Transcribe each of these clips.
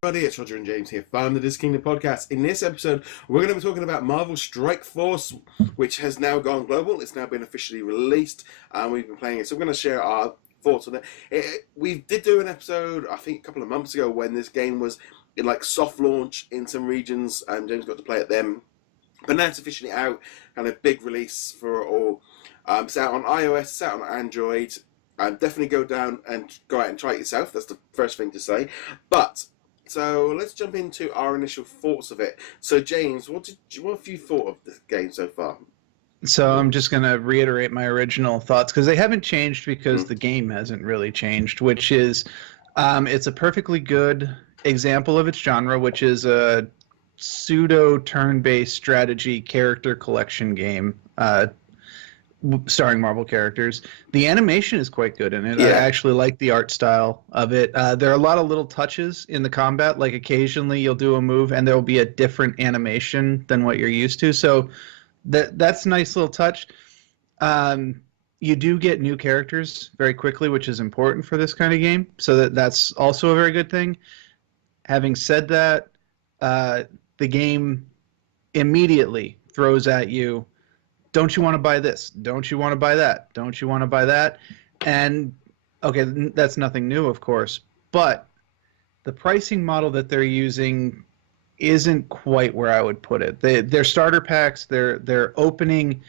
Everybody, it's Roger and James here from the DisKingdom Podcast. In this episode, we're going to be talking about Marvel Strike Force, which has now gone global. It's now been officially released, and we've been playing it. So we're going to share our thoughts on it. We did do an episode, I think, a couple of months ago when this game was in like soft launch in some regions, and James got to play it then. But now it's officially out, and a big release for it all. It's out on iOS, it's out on Android. Definitely go out and try it yourself. That's the first thing to say. So let's jump into our initial thoughts of it. So James, what have you thought of the game so far? So I'm just going to reiterate my original thoughts because they haven't changed because the game hasn't really changed, which is it's a perfectly good example of its genre, which is a pseudo turn-based strategy character collection game starring Marvel characters. The animation is quite good in it. Yeah. I actually like the art style of it. There are a lot of little touches in the combat, like occasionally you'll do a move and there will be a different animation than what you're used to. So that's a nice little touch. You do get new characters very quickly, which is important for this kind of game. So that's also a very good thing. Having said that, the game immediately throws at you, don't you want to buy this? Don't you want to buy that? Don't you want to buy that? And, okay, that's nothing new, of course, but the pricing model that they're using isn't quite where I would put it. Their starter packs, their opening,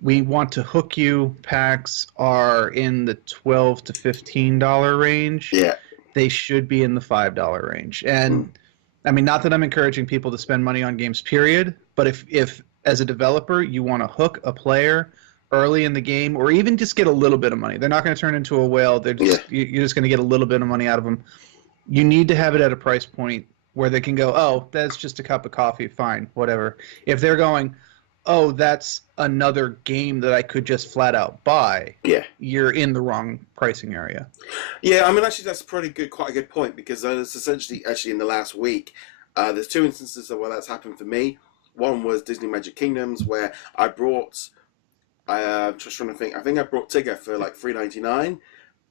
we want to hook you packs are in the $12 to $15 range. Yeah. They should be in the $5 range. And, I mean, not that I'm encouraging people to spend money on games, period, but if as a developer, you want to hook a player early in the game, or even just get a little bit of money. They're not going to turn into a whale. You're just going to get a little bit of money out of them. You need to have it at a price point where they can go, oh, that's just a cup of coffee, fine, whatever. If they're going, oh, that's another game that I could just flat out buy, you're in the wrong pricing area. Yeah, I mean, actually, that's quite a good point, because it's essentially, actually, in the last week, there's two instances of where that's happened for me. One was Disney Magic Kingdoms, where I brought, just trying to think, I think I brought Tigger for like $3.99.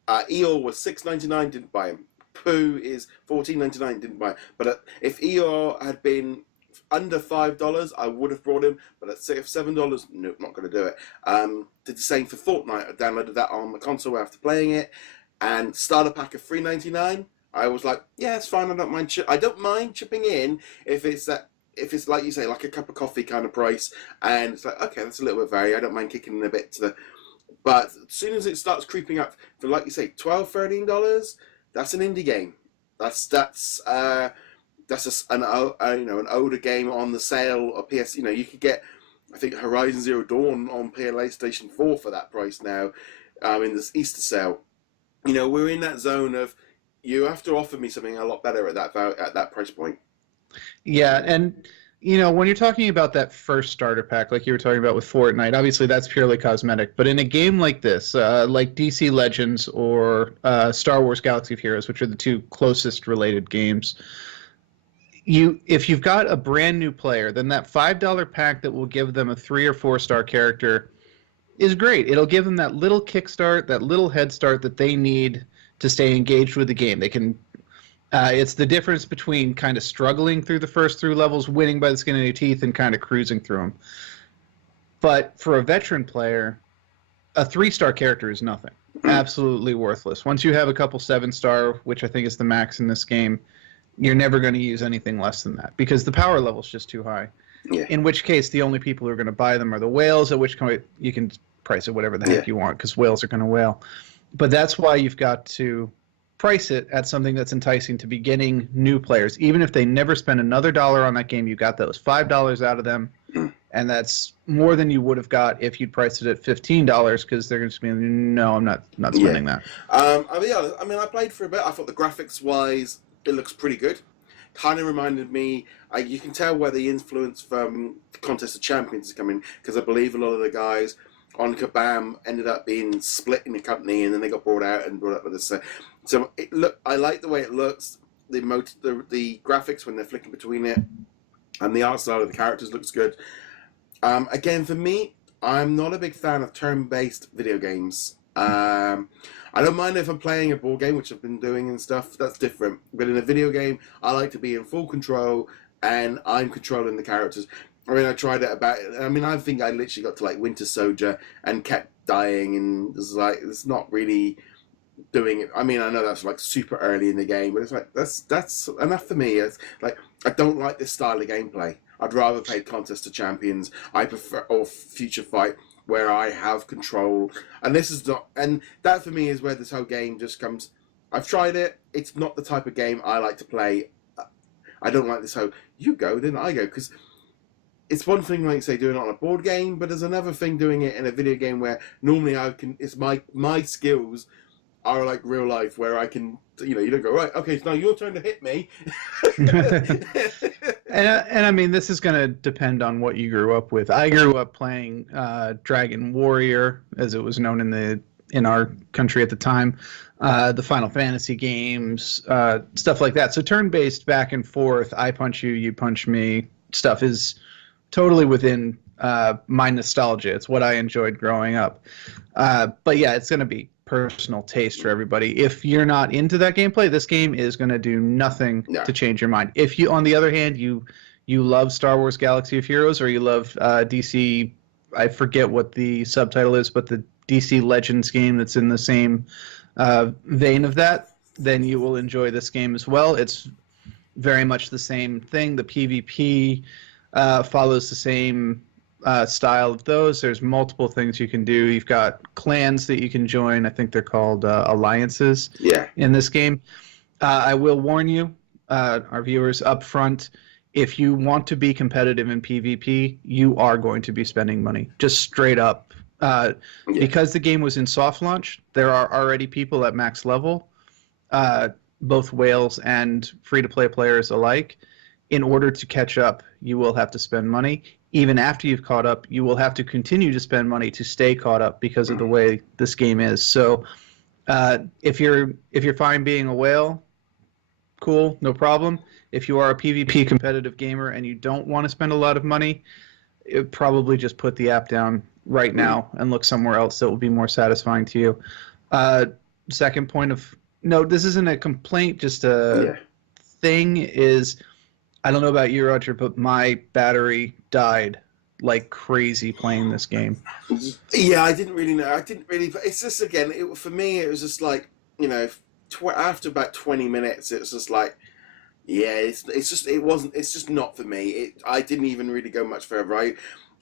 Eeyore was $6.99, didn't buy him. Pooh is $14.99, didn't buy him. But if Eeyore had been under $5, I would have brought him. But at $7, nope, not going to do it. Did the same for Fortnite. I downloaded that on the console after playing it. And starter pack of $3.99, I was like, yeah, it's fine, I don't mind. I don't mind chipping in if it's like you say, like a cup of coffee kind of price, and it's like, okay, that's a little bit vary. I don't mind kicking in a bit but as soon as it starts creeping up for, like you say, $12, $13, that's an indie game. That's an older game on the sale or PS. You could get, I think, Horizon Zero Dawn on PlayStation 4 for that price now, in this Easter sale. We're in that zone of you have to offer me something a lot better at that price point. Yeah, and when you're talking about that first starter pack, like you were talking about with Fortnite, obviously that's purely cosmetic. But in a game like this, like DC Legends or Star Wars Galaxy of Heroes, which are the two closest related games, if you've got a brand new player, then that $5 pack that will give them a 3 or 4 star character is great. It'll give them that little kickstart, that little head start that they need to stay engaged with the game. They can. It's the difference between kind of struggling through the first 3 levels, winning by the skin of your teeth, and kind of cruising through them. But for a veteran player, a 3-star character is nothing. Absolutely worthless. Once you have a couple 7-star, which I think is the max in this game, you're never going to use anything less than that because the power level is just too high. Yeah. In which case, the only people who are going to buy them are the whales, at which point you can price it whatever the heck you want because whales are going to whale. But that's why you've got to price it at something that's enticing to beginning new players. Even if they never spend another dollar on that game, you got those $5 out of them, and that's more than you would have got if you'd priced it at $15 because they're going to be, no, I'm not spending that. I played for a bit. I thought the graphics-wise, it looks pretty good. Kind of reminded me, you can tell where the influence from the Contest of Champions is coming, because I believe a lot of the guys on Kabam ended up being split in the company, and then they got brought out and brought up with this. So I like the way it looks. The graphics when they're flicking between it, and the art style of the characters looks good. Again, for me, I'm not a big fan of turn-based video games. I don't mind if I'm playing a board game, which I've been doing and stuff. That's different. But in a video game, I like to be in full control, and I'm controlling the characters. I mean, I tried it I think I literally got to like Winter Soldier and kept dying, and it's not really doing it. I mean, I know that's like super early in the game, but it's like that's enough for me. It's like I don't like this style of gameplay. I'd rather play Contest of Champions. I prefer or Future Fight, where I have control, and this is not. And that for me is where this whole game just comes. I've tried it. It's not the type of game I like to play. I don't like this whole you go then I go, because it's one thing, like say, doing it on a board game, but there's another thing doing it in a video game where normally I can. It's my skills are like real life, where I can. You don't go right. Okay, so now your turn to hit me. And I mean, this is going to depend on what you grew up with. I grew up playing Dragon Warrior, as it was known in our country at the time, the Final Fantasy games, stuff like that. So turn-based back and forth, I punch you, you punch me, stuff is totally within my nostalgia. It's what I enjoyed growing up. But yeah, it's going to be personal taste for everybody. If you're not into that gameplay, this game is going to do nothing to change your mind. If you, on the other hand, you love Star Wars Galaxy of Heroes, or you love DC, I forget what the subtitle is, but the DC Legends game that's in the same vein of that, then you will enjoy this game as well. It's very much the same thing. The PvP follows the same style of those. There's multiple things you can do. You've got clans that you can join. I think they're called alliances in this game. I will warn you, our viewers, up front, if you want to be competitive in PvP, you are going to be spending money. Just straight up. Because the game was in soft launch, there are already people at max level, both whales and free-to-play players alike. In order to catch up, you will have to spend money. Even after you've caught up, you will have to continue to spend money to stay caught up because of the way this game is. So if you're fine being a whale, cool, no problem. If you are a PvP competitive gamer and you don't want to spend a lot of money, probably just put the app down right now and look somewhere else that will be more satisfying to you. Second point of note, this isn't a complaint, just a thing is, I don't know about you, Roger, but my battery died like crazy playing this game. Yeah, I didn't really know. It's just, again, for me, it was just like, after about 20 minutes, it was just like, it's just not for me. I didn't even really go much further.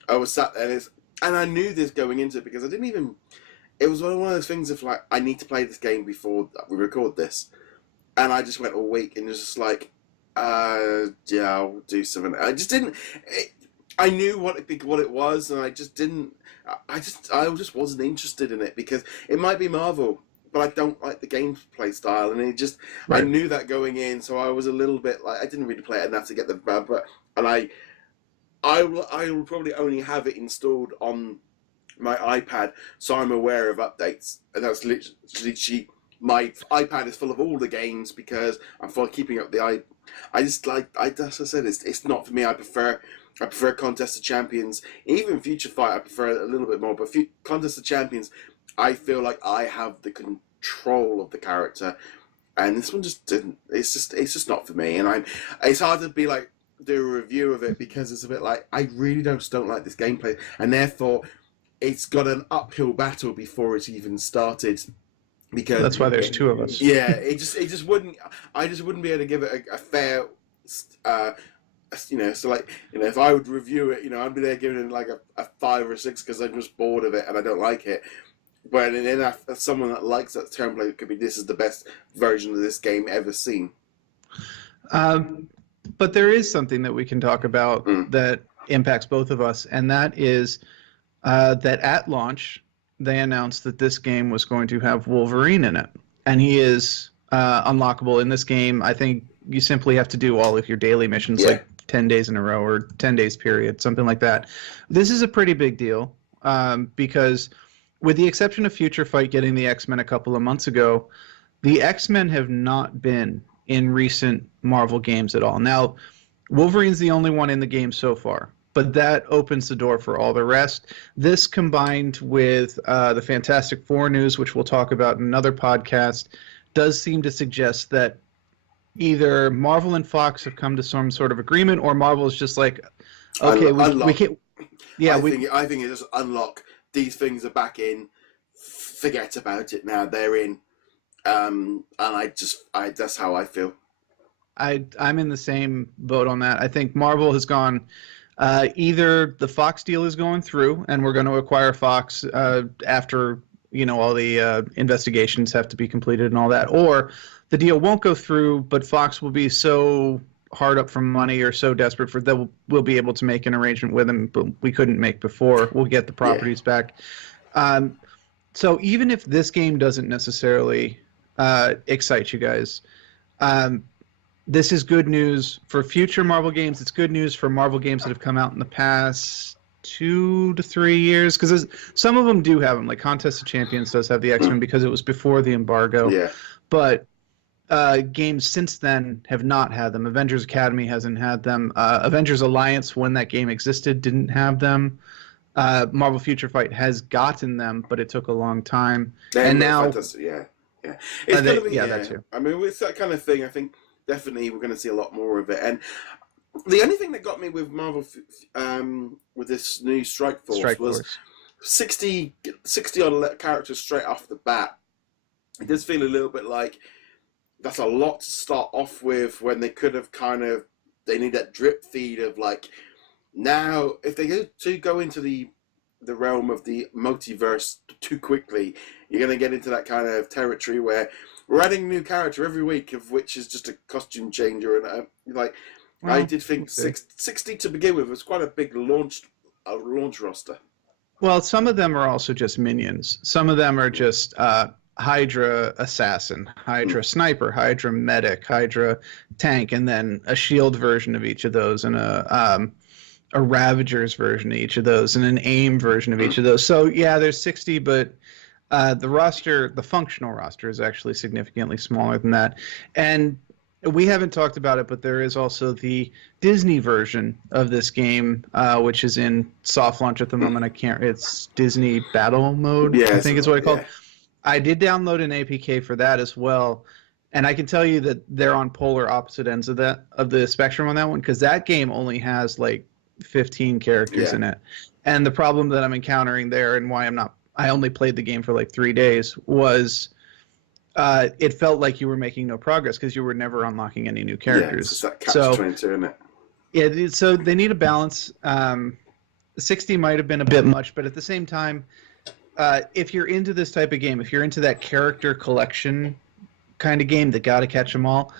I was sat there, and I knew this going into it, because it was one of those things of like, I need to play this game before we record this. And I just went all week, and it was just like, I'll do something. I just didn't. I knew what it was, and I just didn't. I just wasn't interested in it, because it might be Marvel, but I don't like the gameplay style, and it just. Right. I knew that going in, so I was a little bit like, I didn't really play it enough to get the I will probably only have it installed on my iPad, so I'm aware of updates, and that's literally my iPad is full of all the games, because I'm keeping up the as I said, it's not for me. I prefer Contest of Champions. Even Future Fight, I prefer it a little bit more. But Contest of Champions, I feel like I have the control of the character, and this one just didn't. It's just not for me. And it's hard to be like do a review of it, because it's a bit like, I really don't like this gameplay, and therefore it's got an uphill battle before it's even started. Because that's why there's two of us. Yeah, I just wouldn't be able to give it a fair, so like, if I would review it, I'd be there giving it like a 5 or 6, because I'm just bored of it and I don't like it. But then someone that likes that template, it could be, this is the best version of this game ever seen. But there is something that we can talk about that impacts both of us, and that is that at launch, they announced that this game was going to have Wolverine in it. And he is unlockable in this game. I think you simply have to do all of your daily missions, like 10 days in a row or 10 days period, something like that. This is a pretty big deal because with the exception of Future Fight getting the X-Men a couple of months ago, the X-Men have not been in recent Marvel games at all. Now, Wolverine's the only one in the game so far. but that opens the door for all the rest. This combined with the Fantastic Four news, which we'll talk about in another podcast, does seem to suggest that either Marvel and Fox have come to some sort of agreement, or Marvel is just like, okay, we can't. Yeah, I think it just unlock. These things are back in. Forget about it now. They're in. And that's how I feel. I'm in the same boat on that. I think Marvel has gone. Either the Fox deal is going through, and we're going to acquire Fox after all the investigations have to be completed and all that, or the deal won't go through, but Fox will be so hard up for money or so desperate for that we'll be able to make an arrangement with them, but we couldn't make before. We'll get the properties back. So even if this game doesn't necessarily excite you guys, this is good news for future Marvel games. It's good news for Marvel games that have come out in the past 2 to 3 years, because some of them do have them. Like Contest of Champions does have the X-Men because it was before the embargo. Yeah. But games since then have not had them. Avengers Academy hasn't had them. Avengers Alliance, when that game existed, didn't have them. Marvel Future Fight has gotten them, but it took a long time. And now, it's gonna be, that too. I mean, with that kind of thing, I think definitely we're going to see a lot more of it. And the only thing that got me with Marvel, with this new Strike Force was 60 odd characters straight off the bat. It does feel a little bit like that's a lot to start off with, when they could have they need that drip feed of like, now if they go into the realm of the multiverse too quickly, you're going to get into that kind of territory where we're adding a new character every week, of which is just a costume changer. And I did think 60 to begin with was quite a big launch roster. Well, some of them are also just minions. Some of them are just Hydra assassin, Hydra sniper, Hydra medic, Hydra tank, and then a shield version of each of those, and a Ravager's version of each of those, and an AIM version of each of those. So yeah, there's 60, but the functional roster is actually significantly smaller than that. And we haven't talked about it, but there is also the Disney version of this game, which is in soft launch at the moment. It's Disney Battle Mode, I think is what it's called. Yeah. I did download an APK for that as well, and I can tell you that they're on polar opposite ends of the spectrum on that one, because that game only has like 15 characters in it. And the problem that I'm encountering there, and why I only played the game for like 3 days, was it felt like you were making no progress because you were never unlocking any new characters. It's that catch-22, isn't it? Yeah, so they need a balance. 60 might have been a bit much, but at the same time, if you're into this type of game, if you're into that character collection kind of game that got to catch them all,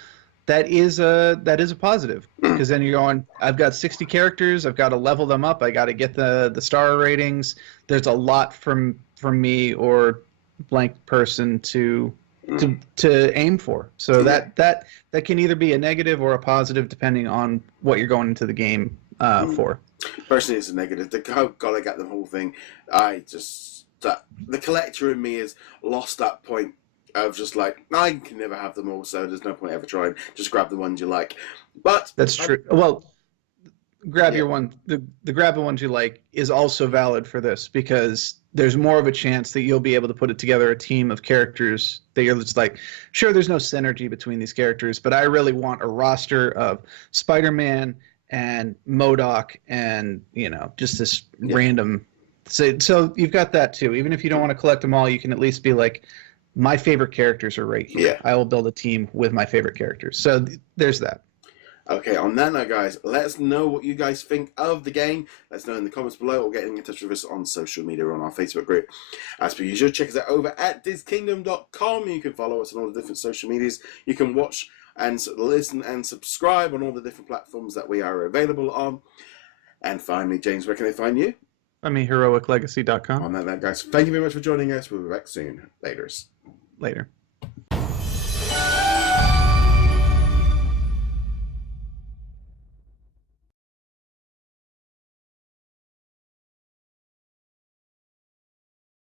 that is a positive, because then you're going, I've got 60 characters, I've got to level them up, I got to get the star ratings. There's a lot from me or blank person to aim for. So that can either be a negative or a positive depending on what you're going into the game for. Personally, it's a negative. Gotta get the whole thing. The collector in me has lost that point of just like, I can never have them all, so there's no point ever trying. Just grab the ones you like. But that's true. Well, grab your one. The grab the ones you like is also valid for this, because there's more of a chance that you'll be able to put together a team of characters that you're just like, sure, there's no synergy between these characters, but I really want a roster of Spider-Man and MODOK and just this random. So you've got that too. Even if you don't want to collect them all, you can at least be like, my favorite characters are right here. Yeah. I will build a team with my favorite characters. So there's that. Okay, on that note, guys, let us know what you guys think of the game. Let us know in the comments below, or getting in touch with us on social media or on our Facebook group. As per usual, check us out over at DisKingdom.com. You can follow us on all the different social medias. You can watch and listen and subscribe on all the different platforms that we are available on. And finally, James, where can they find you? I'm heroiclegacy.com. On that note, guys, thank you very much for joining us. We'll be back soon. Later.